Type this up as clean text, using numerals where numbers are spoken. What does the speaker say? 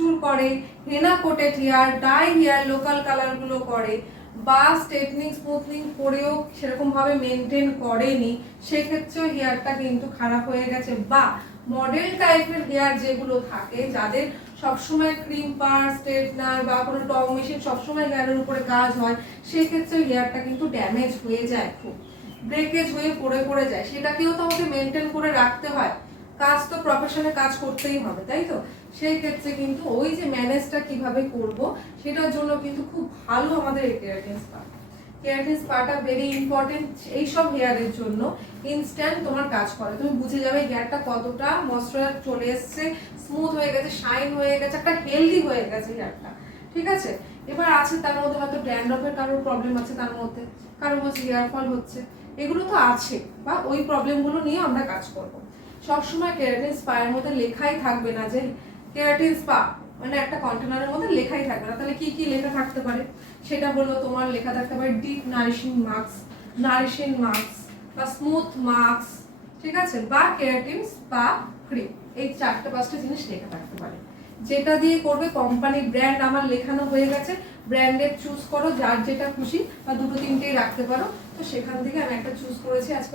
প্রচুর করে, হেনা coated hair, die hair, local কালারগুলো করে, বা স্ট্রেটনিং স্মুথনিং করেও সেরকমভাবে মেনটেন করেনি, সেক্ষেত্রেও হেয়ারটা কিন্তু খারাপ হয়ে গেছে। বা মডেল টাইপের হেয়ার যেগুলো থাকে, যাদের সবসময় ক্রিম্পার, স্ট্রেটনার বা কোনো টপ মেশিন সবসময় হেয়ারের উপরে কাজ হয়, সেক্ষেত্রে হেয়ারটা কিন্তু ড্যামেজ হয়ে যায়, খুব ব্রেকেজ হয়ে পড়ে পড়ে যায়। সেটাকেও তো আমাকে মেনটেন করে রাখতে হয়, কাজ তো প্রফেশনে কাজ করতেই হবে, তাই তো? সেই ক্ষেত্রে কিন্তু ওই যে ম্যানেজটা কিভাবে করব, সেটার জন্য কিন্তু খুব ভালো আমাদের এই কেরাটিন স্পা। কেরাটিন স্পাটা ভেরি ইম্পর্টেন্ট এইসব হেয়ারের জন্য। ইনস্ট্যান্ট তোমার কাজ করে, তুমি বুঝে যাবে হেয়ারটা কতটা ময়েশ্চার চলে এসছে, স্মুথ হয়ে গেছে, শাইন হয়ে গেছে, একটা হেলদি হয়ে গেছে হেয়ারটা। ঠিক আছে? এবার আছে তার মধ্যে হয়তো ড্যান্ড্রফের কারোর প্রবলেম আছে, তার মধ্যে কারোর হচ্ছে হেয়ার ফল হচ্ছে, এগুলো তো আছে, বা ওই প্রবলেমগুলো নিয়ে আমরা কাজ করব। সবসময় কেরাটিন স্পার মধ্যে লেখাই থাকবে না যে কেরাটিন স্পা, মানে একটা কন্টেনারের মধ্যে লেখাই থাকবে না। তাহলে কি কি লেখা থাকতে পারে? সেটা হলো তোমার লেখা থাকতে পারে ডিপ নারিশিং মাস্ক বা স্মুথ মাস্ক, ঠিক আছে, বা কেরাটিন স্পা ক্রিম। এই 4-5টা জিনিস লেখা থাকতে পারে। যেটা দিয়ে করবে, কোম্পানি ব্র্যান্ড আমার লেখানো হয়ে গেছে, ব্র্যান্ডের চুজ করো, যার যেটা খুশি, বা 2-3টেই রাখতে পারো। তো সেখান থেকে আমি একটা চুজ করেছি আজকে।